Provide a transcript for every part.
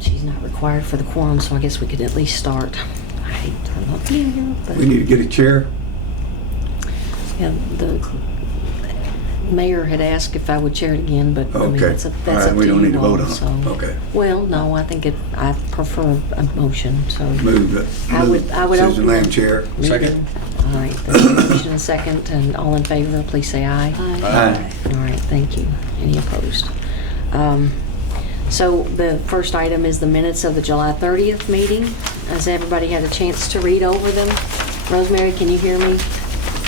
she's not required for the quorum, so I guess we could at least start. I hate her not being here, but We need to get a chair. yeah, the mayor had asked if I would chair it again, but I mean, Okay. that's All up right, to we don't you need to vote all, on it. so. Okay. Well, no, I think I prefer a motion, so. Move it. I would Susan open Lamb, the chair. Second. All right, there's a motion and a second, and all in favor, please say aye. Aye. All right, thank you. Any opposed? So the first item is the minutes of the July 30th meeting. Has everybody had a chance to read over them? Rosemary, can you hear me?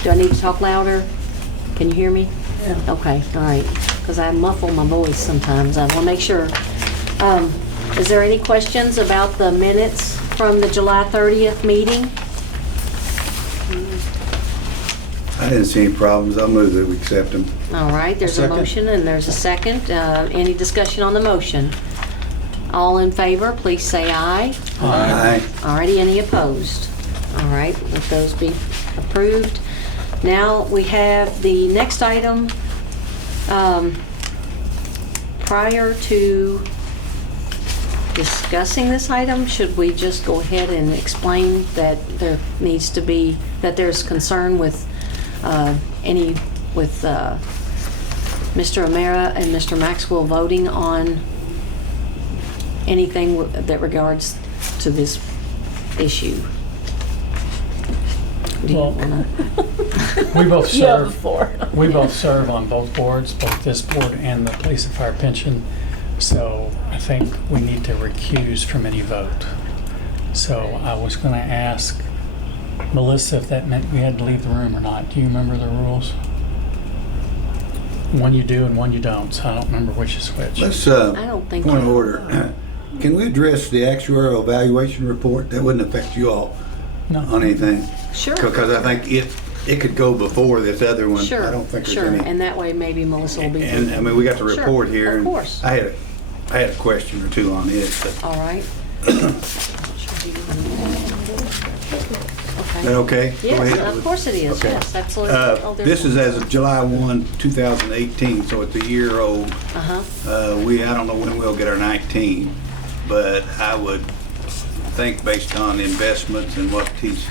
Do I need to talk louder? Can you hear me? Yeah. Okay, all right, because I muffle my voice sometimes. I want to make sure. Is there any questions about the minutes from the July 30th meeting? I didn't see any problems. I'll move that we accept them. All right, there's a Second. motion and there's a second. Any discussion on the motion? All in favor, please say aye. Aye. Alrighty, any opposed? All right, let those be approved. Now we have the next item. Prior to discussing this item, should we just go ahead and explain that there needs to be, that there's concern with Mr. O'Mara and Mr. Maxwell voting on anything that regards to this issue? Do you Well, wanna? We both You have serve. the floor. We both serve on both boards, both this board and the Police and Fire Pension. So I think we need to recuse from any vote. So I was going to ask Melissa if that meant we had to leave the room or not. Do you remember the rules? One you do and one you don't. So I don't remember which is which. Let's, I don't think. point of order. Can we address the actuarial evaluation report? That wouldn't affect you all No. on anything. Sure. Because I think it could go before this other one. Sure. I don't think Sure, there's any. and that way maybe Melissa will be. And, I mean, we got the Sure, report here. of and course. I had a question or two on it, but All right. is that Okay. okay? Go Yes, ahead. of course it is. Okay. Yes, absolutely. Oh, there's This is one. as of July 1, 2018, so it's a year old. Uh-huh. I don't know when we'll get our 19, but I would think based on investments and what these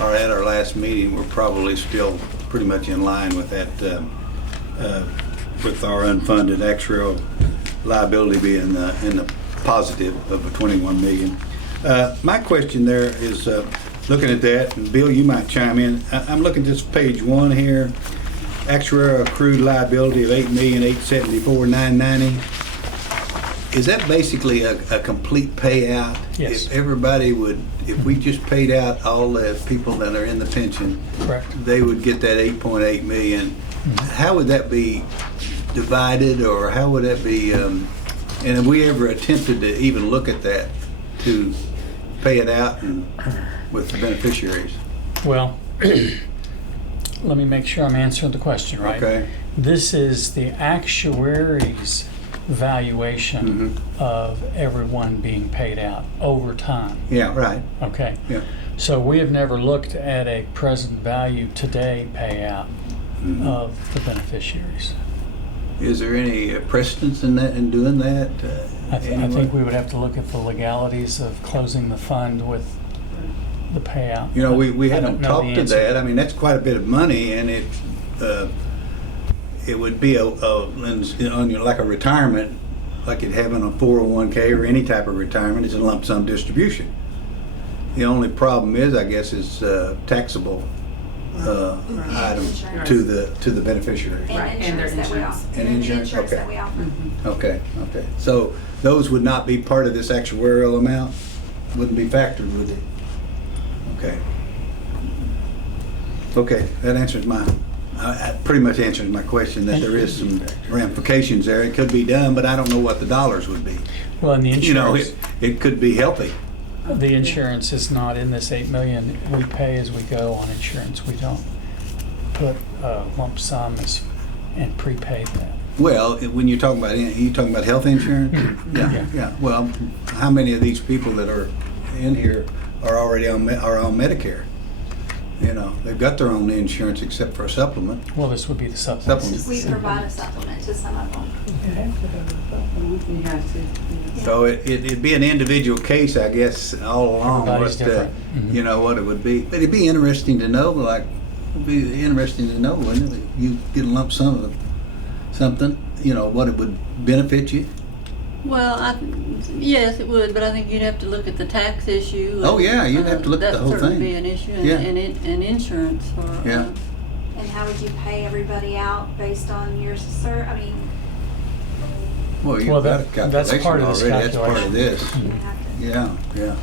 are at our last meeting, we're probably still pretty much in line with that, with our unfunded actuarial liability being in the positive of a 21 million. My question there is, looking at that, and Bill, you might chime in. I'm looking at this page 1 here, actuarial accrued liability of $8,874,990. Is that basically a complete payout? Yes. If we just paid out all the people that are in the pension, Correct. they would get that 8.8 million. How would that be divided, or how would that be, and have we ever attempted to even look at that, to pay it out and with the beneficiaries? Well, let me make sure I'm answering the question right. Okay. This is the actuary's valuation of everyone being paid out over time. Yeah, right. Okay. Yeah. So we have never looked at a present value today payout of the beneficiaries. Is there any precedence in that, in doing that? I think we would have to look at the legalities of closing the fund with the payout. You know, we I haven't don't know the talked to answer. that. I mean, that's quite a bit of money, and it would be like a retirement, like you'd have in a 401k or any type of retirement. It's a lump sum distribution. The only problem is, I guess, is taxable item to the beneficiary. And insurance that we offer. And insurance, okay. that we offer. Okay. So those would not be part of this actuarial amount? Wouldn't be factored, would they? Okay, that answers pretty much answers my question, that there is some ramifications there. It could be done, but I don't know what the dollars would be. Well, and the You know, insurance, it could be healthy. the insurance is not in this 8 million. We pay as we go on insurance. We don't put a lump sum and prepay that. Well, when you're talking about health insurance? Yeah. Well, how many of these people that are in here are already on Medicare? You know, they've got their own insurance except for a supplement. Well, this would be the supplement. Supplement. We provide a supplement to some of them. You have to. So it'd be an individual case, I guess, all along. Everybody's what, different. Mhm. You know, what it would be. But it'd be interesting to know, like, it'd be interesting to know, wouldn't it? You get a lump sum of something, you know, what it would benefit you. Well, yes, it would, but I think you'd have to look at the tax issue. Oh, yeah, you'd have to look at the whole That'd certainly thing. be an issue, Yeah. and insurance for. Yeah. And how would you pay everybody out based on your I mean, Well, you've Well, got a that's calculation part of this already. That's part of calculation. this. you have to. Yeah, yeah.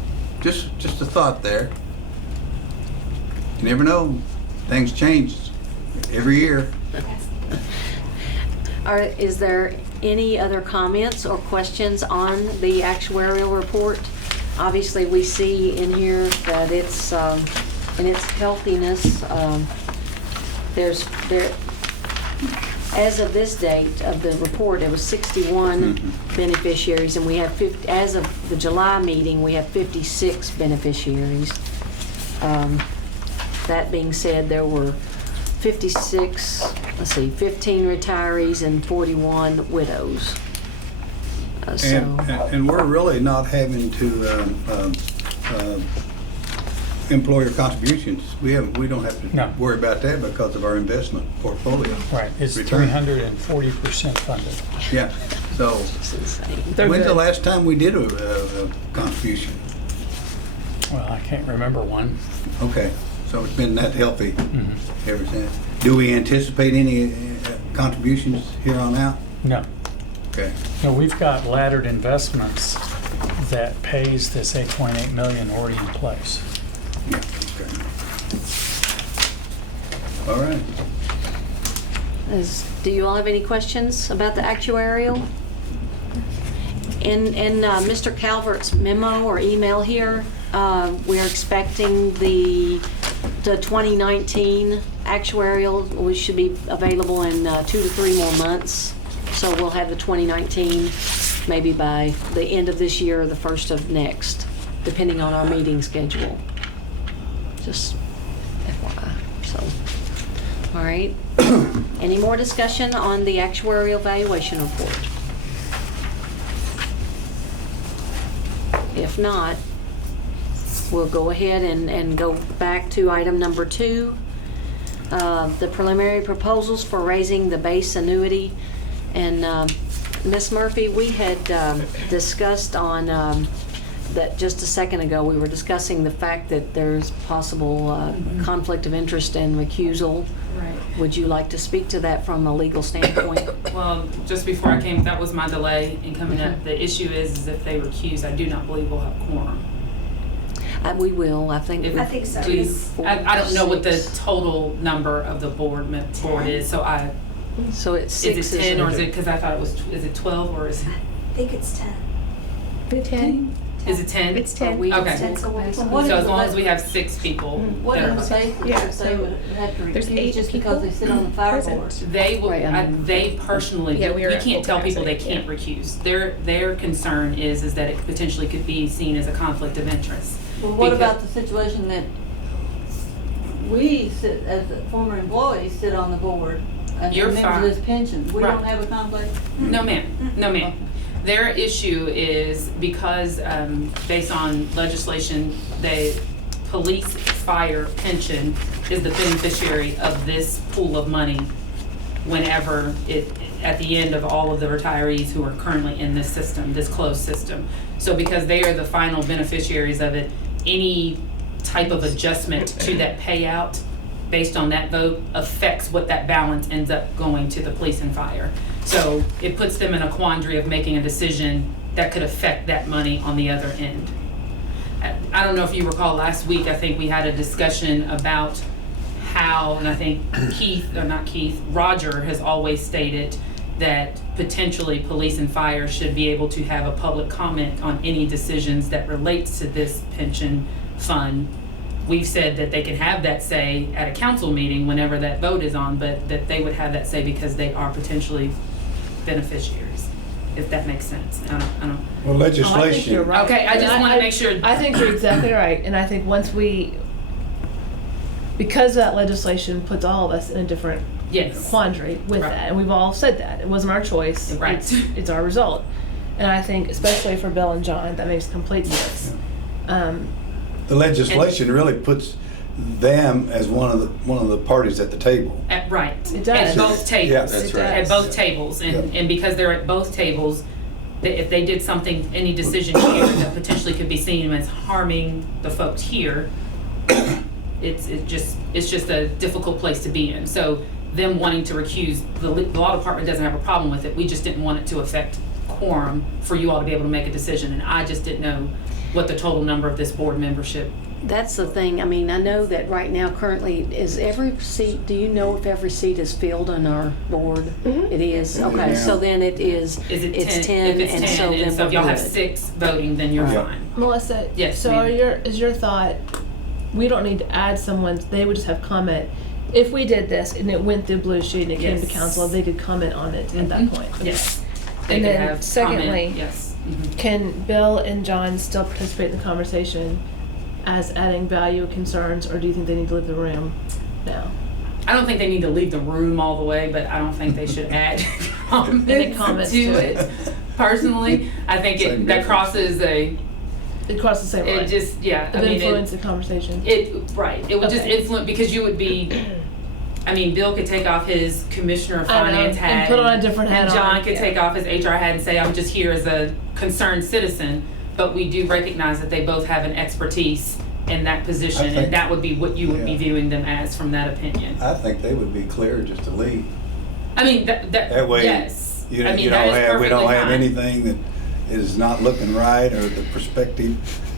Just a thought there. You never know. Things change every year. Is there any other comments or questions on the actuarial report? Obviously, we see in here that it's, in its healthiness, as of this date of the report, it was 61 beneficiaries, and we have 50, as of the July meeting, we have 56 beneficiaries. That being said, there were 15 retirees and 41 widows. And we're really not having to employer contributions. We don't have to No. worry about that because of our investment portfolio. Right, it's Return. 340% funded. Yeah. So It's insane. when's the last time we did a contribution? Well, I can't remember one. Okay. So it's been that healthy Mhm. ever since. Do we anticipate any contributions here on out? No. Okay. No, we've got laddered investments that pays this 8.8 million already in place. Yeah. Okay. All right. Do you all have any questions about the actuarial? In Mr. Calvert's memo or email here, we are expecting the 2019 actuarial, which should be available in 2 to 3 more months. So we'll have the 2019 maybe by the end of this year or the first of next, depending on our meeting schedule. Just FYI, so, all right. Any more discussion on the actuarial valuation report? If not, we'll go ahead and go back to item number 2, the preliminary proposals for raising the base annuity. And Ms. Murphy, we had discussed on that just a second ago. We were discussing the fact that there's possible conflict of interest and recusal. Right. Would you like to speak to that from a legal standpoint? Well, just before I came, that was my delay in coming up. The issue is if they recuse, I do not believe we'll have quorum. We will, I think. I think so. Please, I don't know what the total number of the board is, so So it's 6. is it 10 isn't or is it, because I thought it was, is it 12 or is I think it's 10. 10. it 10? It's Are 10. we- Okay. So we'll- So what So is as the long ba- as we have 6 people What that is are, the basis Yeah, that they would have to there's recuse 8 just people because they sit on the fire present. board? they will, Right, they personally, Yeah, we we were at can't full tell people they capacity, can't recuse. Their concern is that it potentially could be seen as a conflict of interest. Well, what Because- about the situation that we sit, as former employees, sit on the board and You're members fine. of this pension? We Right. don't have a conflict? No, ma'am. No, ma'am. Their issue is because, based on legislation, police, fire, pension is the beneficiary of this pool of money whenever at the end of all of the retirees who are currently in this system, this closed system. So because they are the final beneficiaries of it, any type of adjustment to that payout based on that vote affects what that balance ends up going to the police and fire. So it puts them in a quandary of making a decision that could affect that money on the other end. I don't know if you recall last week, I think we had a discussion about how, and I think Roger has always stated that potentially police and fire should be able to have a public comment on any decisions that relates to this pension fund. We've said that they can have that say at a council meeting whenever that vote is on, but that they would have that say because they are potentially beneficiaries, if that makes sense. I don't. Well, you're legislation. right. Okay, I just want to make sure. I think you're exactly right, and I think once we because that legislation puts all of us in a different Yes. quandary with Right. that, and we've all said that. It wasn't our choice. Right. It's our result. And I think, especially for Bill and John, that makes complete sense. The legislation really puts them as one of the parties at the table. Right. It does. At both tables. Yeah, that's It right. At does. both tables, and, Yeah. and because they're at both tables, if they did something, any decision here that potentially could be seen as harming the folks here, it's just a difficult place to be in. So them wanting to recuse, the law department doesn't have a problem with it, we just didn't want it to affect quorum for you all to be able to make a decision, and I just didn't know what the total number of this board membership. That's the thing. I mean, I know that right now, currently, is every seat, do you know if every seat is filled on our board? It is? Okay, Yeah. so then it is, Is it it's 10? 10, If and it's so 10, then and so if we're y'all have good. 6 voting, then you're Yeah. fine. Melissa, Yes, so ma'am. is your thought, we don't need to add someone, they would just have comment. If we did this and it went through Blue Sheet and it came to Yes. council, they could comment on it at that Mhm. point. Yes. They And could then have secondly, comment, yes. Mhm. Can Bill and John still participate in the conversation as adding value concerns, or do you think they need to leave the room now? I don't think they need to leave the room all the way, but I don't think they should add Any comments comments to to it. Personally, I think Same that difference. crosses a, It crosses the same line. it just, yeah, I It mean, influence the conversation. right, it would just Okay. influence, because you would be, I mean, Bill could take off his commissioner of I know, finance and hat. put on a different hat And John on, could yeah. take off his HR hat and say, I'm just here as a concerned citizen, but we do recognize that they both have an expertise in that position, I think- and that would be what you would be Yeah. viewing them as from that opinion. I think they would be clear just to leave. I mean, that That way, yes. you I don't, mean, you that don't is have, we don't perfectly have fine. anything that is not looking right, or the perspective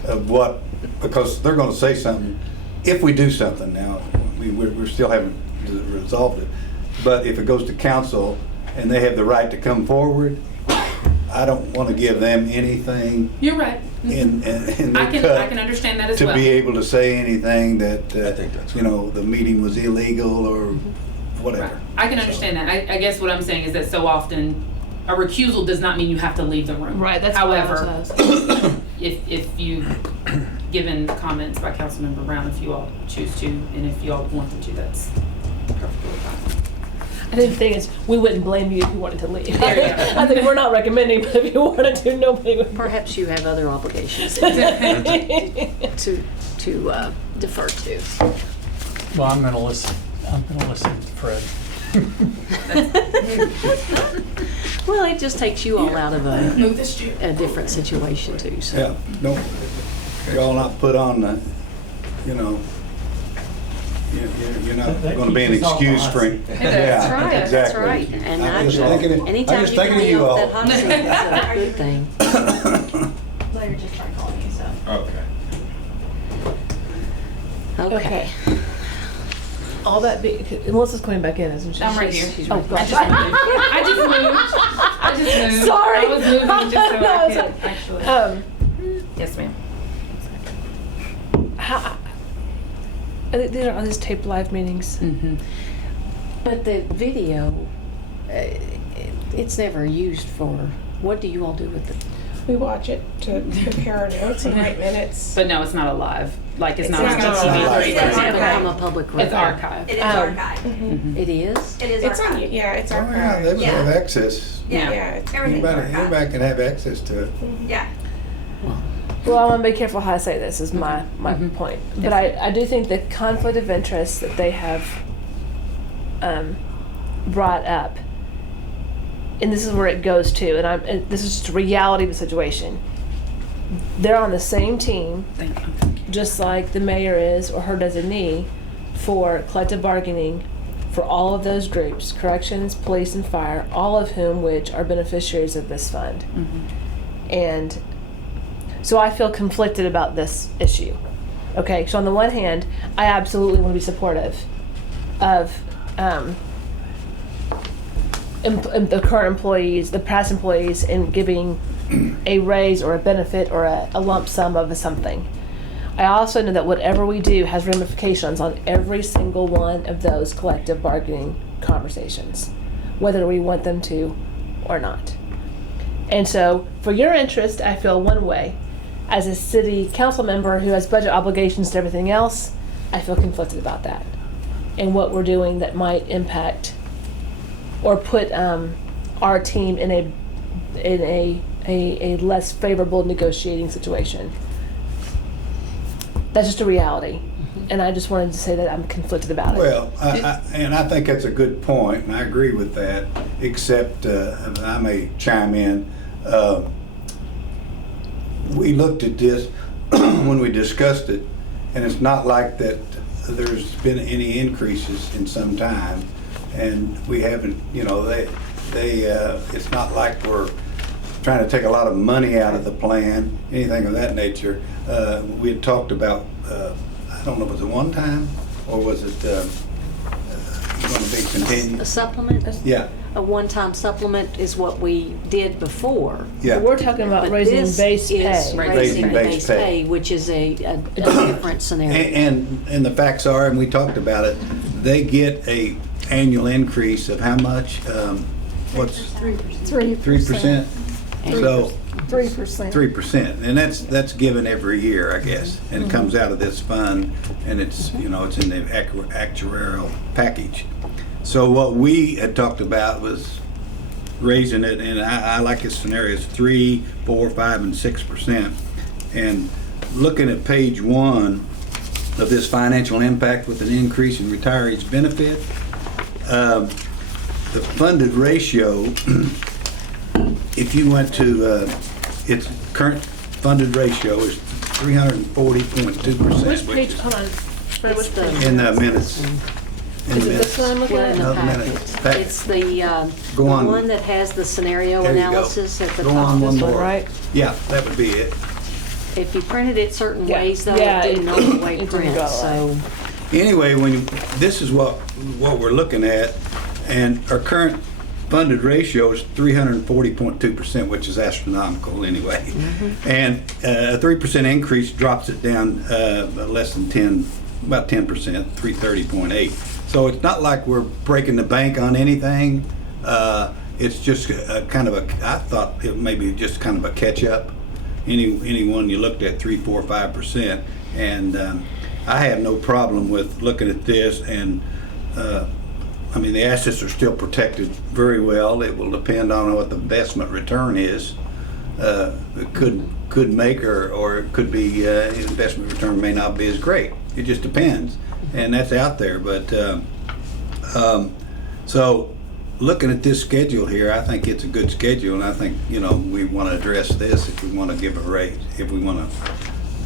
of what, because they're gonna say something, if we do something now, we're still haven't resolved it. But if it goes to council and they have the right to come forward, I don't wanna give them anything You're right. in I their can, I can cut understand that as to well. be able to say anything that, I think that's you know, the meeting was illegal or Right. whatever. I can understand that. I guess what I'm saying is that so often, a recusal does not mean you have to leave the room. Right, that's what I was However, asking. if you, given comments by Councilmember Brown, if you all choose to, and if you all want them to, that's perfectly fine. I think the thing is, we wouldn't blame you if you wanted to leave. There you go. I think we're not recommending, but if you wanted to, nobody would. Perhaps you have other obligations to defer to. Well, I'm gonna listen to Fred. Well, it just takes you all out of a different situation too, so. Yeah, don't, y'all not put on the, you know, you're not That gonna be an keeps us off excuse the for hot it. seat. That's Yeah, right, that's exactly. right. And I'm I just thinking it- anytime I'm just you thinking bring of you off all. that hot seat, that's a good thing. Larry just tried calling you, so. Okay. Okay. All that be, Melissa's coming back in, isn't she? I'm right here. She's Oh, right. gosh. I just moved. Sorry. I was moving just so No, I it's could okay. actually. Yes, ma'am. How, these are these taped live meetings. Mm-hmm. But the video, it's never used for, what do you all do with it? We watch it to compare our notes and write minutes. But no, it's not a live, like it's not not like a live. TV. It's It's archived. become a public It's record. archived. It is Um, archived. It is? It is It's on, archived. yeah, it's Oh, our. yeah, they would Yeah. have access. Yeah, it's everything's Anybody archived. can have access to it. Yeah. Well, I want to be careful how I say this, is my Mhm. point. But I do think the conflict of interest that they have brought up, and this is where it goes to, and this is just a reality of the situation. They're on the same team, Thank you. just like the mayor is or her designee, for collective bargaining for all of those groups, corrections, police, and fire, all of whom which are beneficiaries of this fund. And so I feel conflicted about this issue. Okay, so on the one hand, I absolutely want to be supportive of the current employees, the past employees, in giving a raise or a benefit or a lump sum of something. I also know that whatever we do has ramifications on every single one of those collective bargaining conversations, whether we want them to or not. And so, for your interest, I feel one way. As a city council member who has budget obligations to everything else, I feel conflicted about that. And what we're doing that might impact or put our team in a less favorable negotiating situation. That's just a reality. And I just wanted to say that I'm conflicted about it. Well, I think that's a good point, and I agree with that, except I may chime in. We looked at this when we discussed it, and it's not like that there's been any increases in some time, and we haven't, it's not like we're trying to take a lot of money out of the plan, anything of that nature. We had talked about, I don't know, was it one time, or was it going to be A continued? supplement, Yeah, a one-time supplement is what we did before. yeah. We're talking about But raising this base is pay. raising Raising the base base pay. pay, which is a different scenario. And the facts are, and we talked about it, they get a annual increase of how much? What's 3%? So 3%. 3%, and that's given every year, I guess, and it comes out of this fund, and it's it's in the actuarial package. So what we had talked about was raising it, and I like this scenario, it's 3, 4, 5, and 6%. And looking at page 1 of this financial impact with an increase in retirees' benefit, the funded ratio, if you went to its current funded ratio is 340.2%. Which page, hold on, Fred, which It's the- page? In the minutes. In Is the it this one I'm looking We're in at? the Another minute. packet. Packet. It's the Go on. one that has the scenario There you go. analysis at the Go top. on one This one, more. right? Yeah, that would be it. If you printed it certain Yeah. ways, though, Yeah, it didn't it- know the way it didn't print, go so. Anyway, this is what we're looking at, and our current funded ratio is 340.2%, which is astronomical anyway. And a 3% increase drops it down less than 10, about 10%, 330.8. So it's not like we're breaking the bank on anything. It's just I thought it may be just kind of a catch up. Anyone you looked at 3, 4, 5%, and I have no problem with looking at this, and the assets are still protected very well. It will depend on what the investment return is. It could make or it could be investment return may not be as great. It just depends, and that's out there. But so looking at this schedule here, I think it's a good schedule, and I think we want to address this if we want to give a raise, if we want to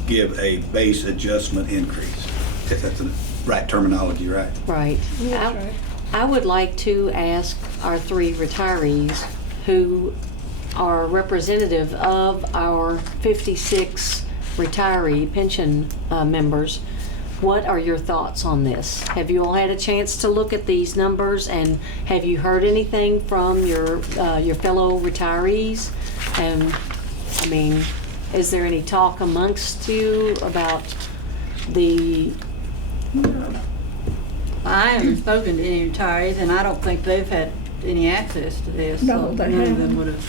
give a base adjustment increase. If that's the right terminology, right? Right. That's right. I would like to ask our 3 retirees who are representative of our 56 retiree pension members, what are your thoughts on this? Have you all had a chance to look at these numbers, and have you heard anything from your fellow retirees? And is there any talk amongst you about the? I haven't spoken to any retirees, and I don't think they've had any access to this. No, so they none of haven't. them would have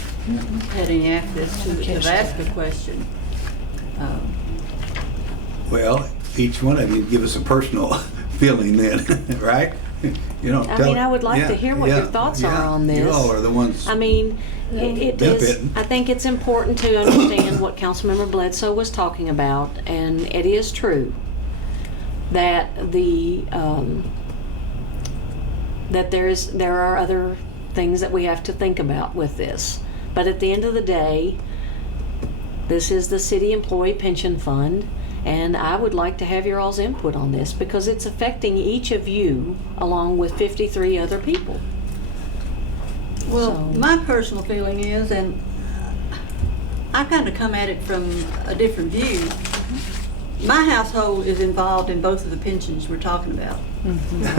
had any access to it to have asked the question. Well, each one of you give us a personal feeling then, right? I would like to hear what your thoughts are on this. You all are the ones. It is, Benefiting. I think it's important to understand what Councilmember Bledsoe was talking about, and it is true that that there are other things that we have to think about with this. But at the end of the day, this is the City Employee Pension Fund, and I would like to have your all's input on this because it's affecting each of you along with 53 other people. Well, So- my personal feeling is, and I kind of come at it from a different view. My household is involved in both of the pensions we're talking about.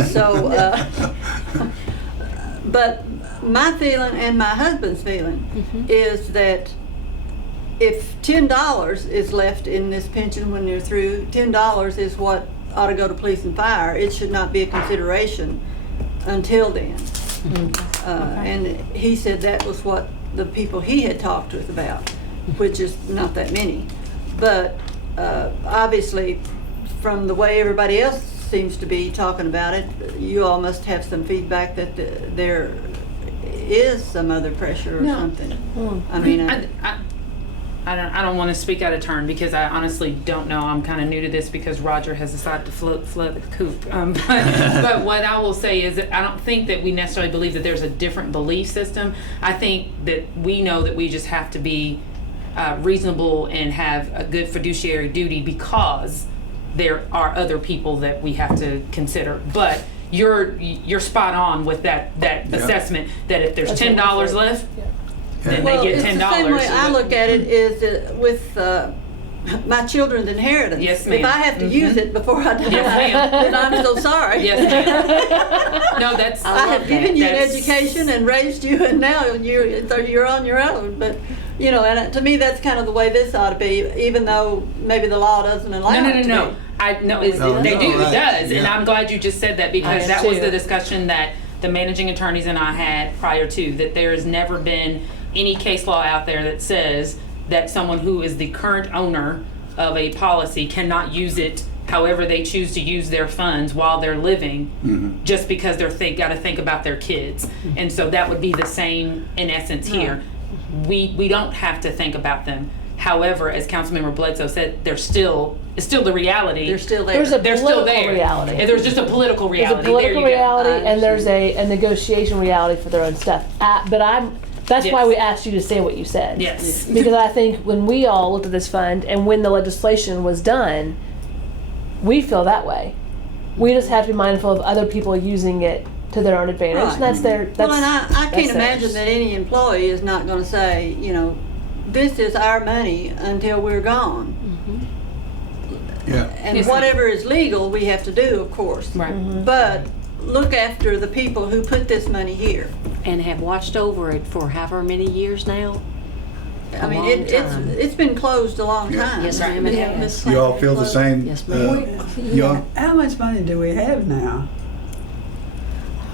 So, but my feeling and my husband's feeling is that if $10 is left in this pension when they're through, $10 is what ought to go to police and fire. It should not be a consideration until then. And he said that was what the people he had talked with about, which is not that many. But obviously, from the way everybody else seems to be talking about it, you all must have some feedback that there is some other pressure or No. something. I mean, I don't want to speak out of turn because I honestly don't know. I'm kind of new to this because Roger has decided to flood the coop. But what I will say is that I don't think that we necessarily believe that there's a different belief system. I think that we know that we just have to be reasonable and have a good fiduciary duty because there are other people that we have to consider. But you're spot on with that assessment that if there's That's $10 what we said. left, then well, they get it's $10. the same way I look at it is that with my children's inheritance. Yes, If I ma'am. have to use it before I die, Yes, ma'am. then I'm so sorry. Yes, ma'am. No, that's. I have given you an That's- education and raised you, and now you're on your own. But you know, and to me, that's kind of the way this ought to be. Even though maybe the law doesn't allow No, no, it no, to no. be. They do. right. It does, and Yeah. I'm glad you just said that because I that am was too. the discussion that the managing attorneys and I had prior to that. There has never been any case law out there that says that someone who is the current owner of a policy cannot use it however they choose to use their funds while they're living, just because they're got to think about their kids. And so that would be the same in essence here. We don't have to think about them. However, as Councilmember Bledsoe said, it's still the reality. They're still there. There's a They're still political there. reality. And there's just a political There's reality. a political there you go. reality, and there's a negotiation reality for their own stuff. That's why Yes. we asked you to say what you said. Yes. Because I think when we all looked at this fund and when the legislation was done, we feel that way. We just have to be mindful of other people using it to their own advantage, Right. and that's their. That's, Well, and I can't that's imagine theirs. that any employee is not going to say, you know, this is our money until we're gone. Yeah. And Yes, whatever is legal, we have to do, of course. Right. But look after the people who put this money here. And have watched over it for however many years now? I mean, long time. it's been closed a long Yeah. time. Yes, ma'am, it Yeah. has. You all feel the same? Yes, ma'am. Y'all, How much money do we have now?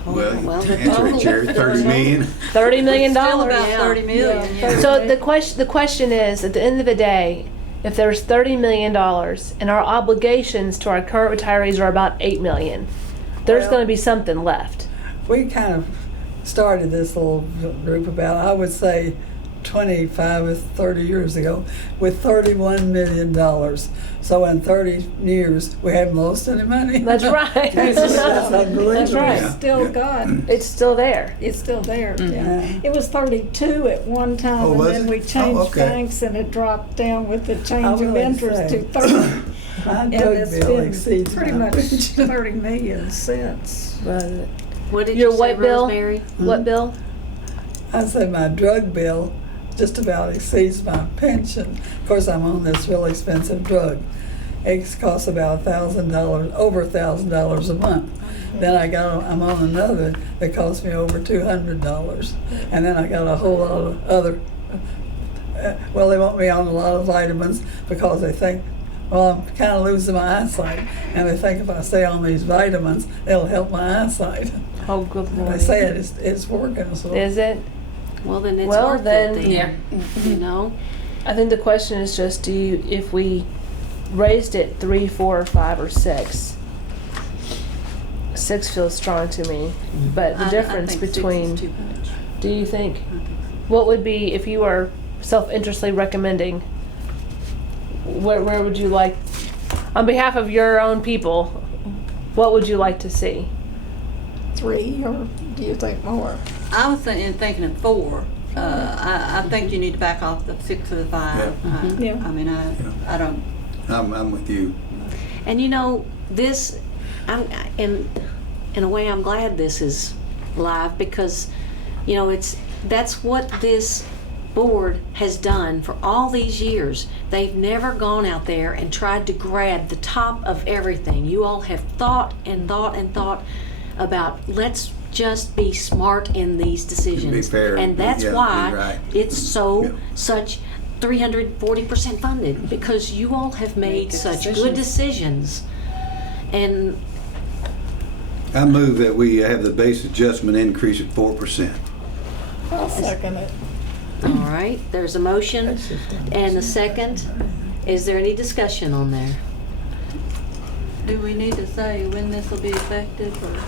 well, Well, to the answer total- it, Jerry, 30 million. $30 million. Still about Yeah. 30 million. Yeah. So the question is, at the end of the day, if there's $30 million and our obligations to our current retirees are about $8 million, there's Well- going to be something left. We kind of started this little group about, I would say, 25 or 30 years ago with $31 million. So in 30 years, we haven't lost any money. That's right. That's unbelievable. That's right. Yeah. Still got, It's still there. it's still there, yeah. Yeah. It was 32 at one time, Oh, and was then it? we Oh, changed okay. banks, and it dropped down with the change I of will interest say. to 30. My And drug it's bill been exceeds pretty my much 30 million since. Right. What did Your you say, white bill? Rosemary? What bill? I say my drug bill just about exceeds my pension. Of course, I'm on this really expensive drug. It costs about $1,000, over $1,000 a month. Then I'm on another that costs me over $200, and then I got a whole lot of other. Well, they want me on a lot of vitamins because they think, well, I'm kind of losing my eyesight, and they think if I stay on these vitamins, it'll help my eyesight. Oh, good They Lord. say it's working. So. Is it? Well, then it's Well, worth then- it then. Yeah. You know? I think the question is just if we raised it 3, 4, or 5, or 6. 6 feels strong to me, but the I difference think 6 is between, too much. do you think? I think so. What would be, if you are self-interestedly recommending, where would you like, on behalf of your own people, what would you like to see? 3, or do you think more? I was thinking of 4. I think you need to back off the 6 or the 5. Yeah. I mean, I don't. I'm with you. And you know, this, in a way, I'm glad this is live because, you know, that's what this board has done for all these years. They've never gone out there and tried to grab the top of everything. You all have thought and thought and thought about, let's just be smart in these decisions. Be fair. And that's Yeah, be why right. it's so Yeah. such 340% funded, because you all have made good such decisions. good decisions. And I move that we have the base adjustment increase at 4%. I'll second it. all right, there's a motion and a second. Is there any discussion on there? Do we need to say when this will be effective or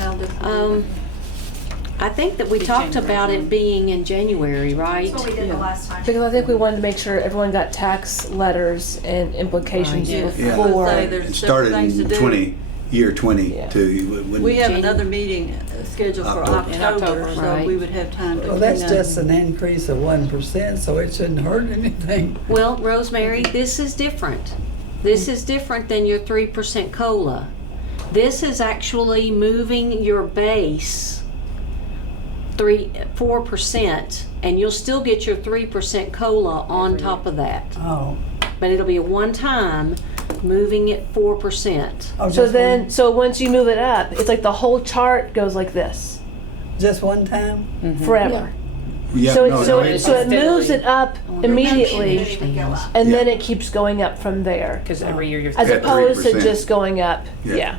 how this? I think that we Be talked January about it 1. being in January, right? That's what we did the last time. Because I think we wanted to make sure everyone got tax letters and implications Right. Yes, Yeah. I would before. say there's It several started things to in do. 2022. Yeah. When- We have Jan- another meeting scheduled for October. In October, October, so right. we would have time to. Well, that's No. just an increase of 1%, so it shouldn't hurt anything. Well, Rosemary, this is different. This is different than your 3% COLA. This is actually moving your base 4%, and you'll still get your 3% COLA on top of that. Oh. But it'll be a one-time, moving it 4%. Oh, So just then, so once you move it up, it's like the whole chart goes like this just one time? forever. Yeah, So no, it, so no, it, it's- so it moves it up immediately, It would go up. and then Yeah. it keeps going up from there, Because every year you're. as At opposed to 3%. just going up. Yeah. Yeah,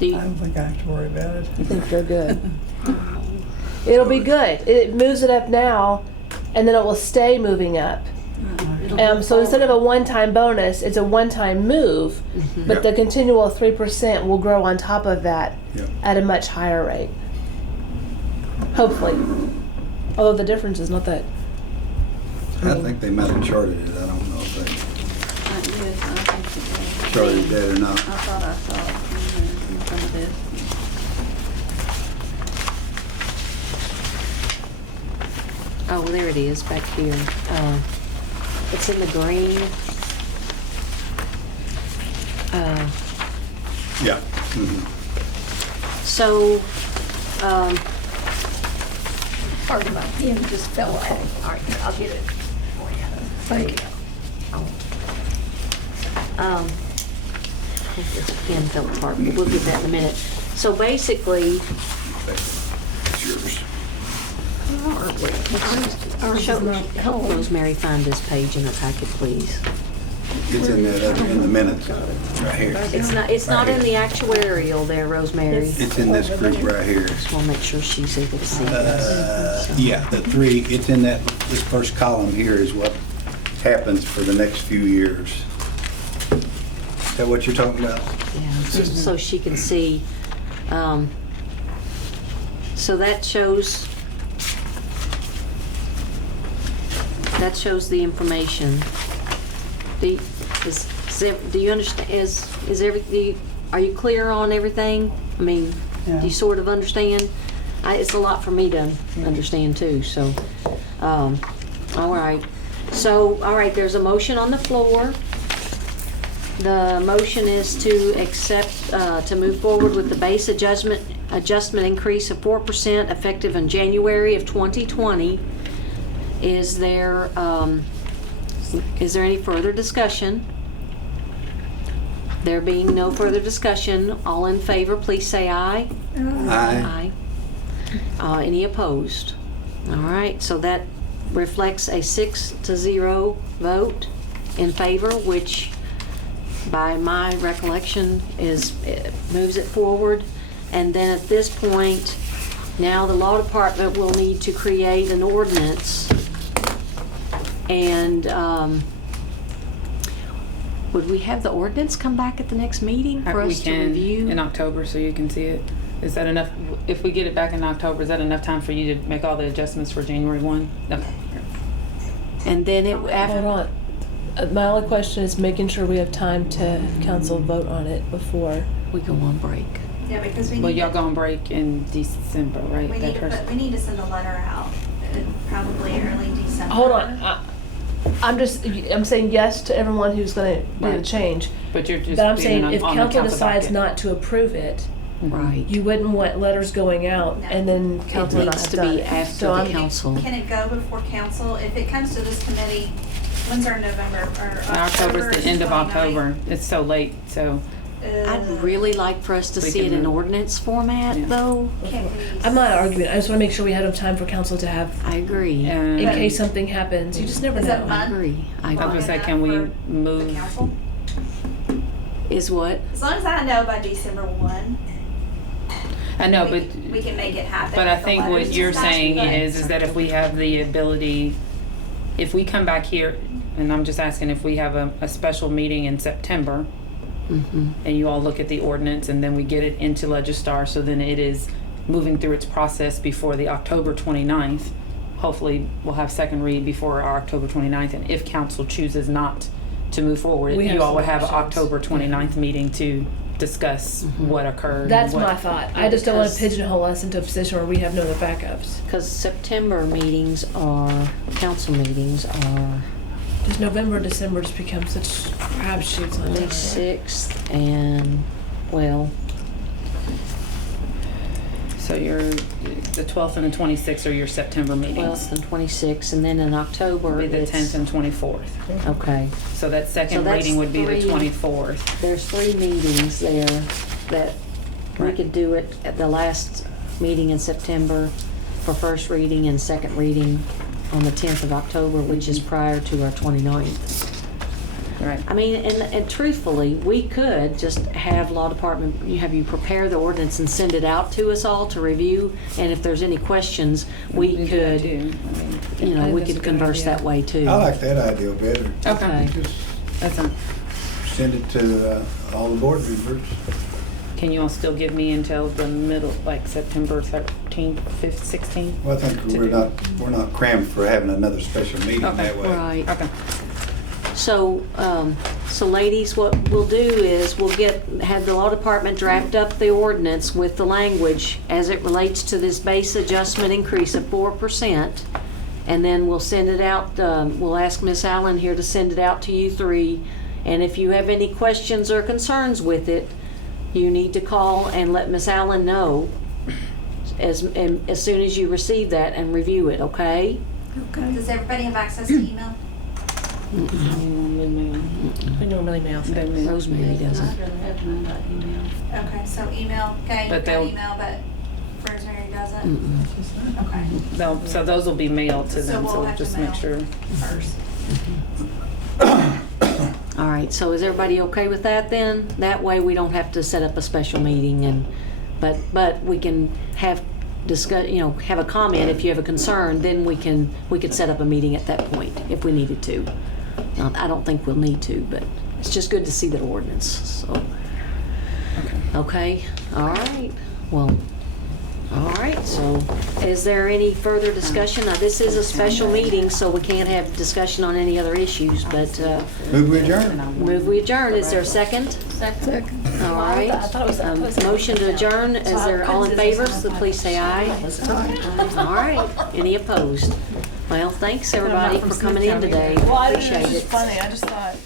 Do I you- don't think I have to worry about it. I think they're good. It'll be good. It moves it up now, and then it will stay moving up. So instead of a one-time bonus, it's a one-time move, but Yeah. the continual 3% will grow on top of that Yeah. at a much higher rate. Hopefully. Although the difference is not that. I think they might have charted it. I don't know if they Yes, I think it was. charted that or not. I thought I saw it in some of this. Oh, well, there it is, back here. It's in the green. Yeah. Mhm. So, Pardon my pen just fell out. All right, here, I'll get it for you. Thank you. this pen fell apart, but we'll get that in a minute. So basically, It's yours. help Rosemary find this page in her packet, please. It's in that other, in the minutes, right here. It's not in the actuarial there, Rosemary. It's in this group right here. Just want to make sure she's able to see this. Yeah, the three, it's in that, this first column here is what happens for the next few years. Is that what you're talking about? Yeah, just so she can see. So that shows the information. Do you understand? Is everything? Are you clear on everything? I mean, Yeah. do you sort of understand? It's a lot for me to understand too. So, all right. So, all right. There's a motion on the floor. The motion is to accept, to move forward with the base adjustment increase of 4% effective in January of 2020. Is there any further discussion? There being no further discussion, all in favor, please say aye. Aye. Any opposed? All right, so that reflects a 6-0 vote in favor, which by my recollection moves it forward. And then at this point, now the law department will need to create an ordinance. And would we have the ordinance come back at the next meeting for We us to can review? in October, so you can see it. Is that enough? If we get it back in October, is that enough time for you to make all the adjustments for January 1? Okay. And then Hold after, on. My only question is making sure we have time to council vote on it before. we go on break. Yeah, because we Well, need y'all to, go on break in December, right? we need to put, we need to send a letter out, probably early December. Hold on. I'm saying yes to everyone who's going to do the Right. change. But you're just But I'm doing saying it if on the council decides docket. not to approve it, Right. you wouldn't want letters going out and then It council not needs have to done be it. after So the I'm- council. Can it go before council? If it comes to this committee, when's our November or October's the end of 29th? October. It's so late, so. I'd really like for us to We see it can in move. ordinance format, Yeah. though. Can't we- I'm not arguing. I just want to make sure we had enough time for council to have, I agree. And in case something happens. You just never Is that know. I fine? agree. I I was agree. gonna say, enough can we for the move? council? Is what? As long as I know by December 1. I know, we but can- we can make it happen. But I with the think what letters you're and stuff, saying but- is that if we have the ability, if we come back here, and I'm just asking if we have a special meeting in September, and you all look at the ordinance, and then we get it into Legistar, so then it is moving through its process before the October 29th. Hopefully, we'll have second read before our October 29th, and if council chooses not to move forward, We have you all some would have an options. October 29th meeting to discuss what occurred. That's and what- my thought. I just don't want to Because- pigeonhole us into a position where we have no other backups. Because September meetings council meetings are Just November, December just become such crapshoots on May that. 6th and, well, So the 12th and the 26th are your September 12th meetings. and 26th, and then in October, Be the it's, 10th and 24th. okay. So that So second that's reading would be the three- 24th. There's 3 meetings there that we Right. could do it at the last meeting in September for first reading and second reading on the 10th of October, which is prior to our 29th. Right. I mean, and truthfully, we could just have law department, have you prepare the ordinance and send it out to us all to review, and if there's any questions, we can do that could, too. I mean, you know, I think we that's a could good converse idea. that way too. I like that idea better. Okay. Just That's a, send it to all the board members. can you all still give me until the middle, like September 13th, 5th, 16th? Well, I think To we're do. we're not crammed for having another special meeting Okay. that way. Right. Okay. So, so ladies, what we'll do is we'll have the law department draft up the ordinance with the language as it relates to this base adjustment increase of 4%. And then we'll send it out, we'll ask Miss Allen here to send it out to you 3. And if you have any questions or concerns with it, you need to call and let Miss Allen know as soon as you receive that and review it, okay? Does everybody have access to email? We normally mail things. Rosemary doesn't. Okay, so email, okay, But you got they'll- email, but Rosemary doesn't? Okay, So those will be mailed to So them, we'll so have to just make mail. sure. first. All right, so is everybody okay with that then? That way we don't have to set up a special meeting but we can have have a comment if you have a concern, then we could set up a meeting at that point if we needed to. I don't think we'll need to, but it's just good to see that ordinance, so. Okay, all right, well, all right, so is there any further discussion? Now, this is a special meeting, so we can't have discussion on any other issues, but Move we adjourn. move we adjourn. Is there a second? Second. All right. I thought it was- Motion to adjourn. Is there all in favor? So please say aye. All right. Any opposed? Well, thanks everybody for coming in today. Well, I didn't know, Appreciate it was it. just funny. I just thought.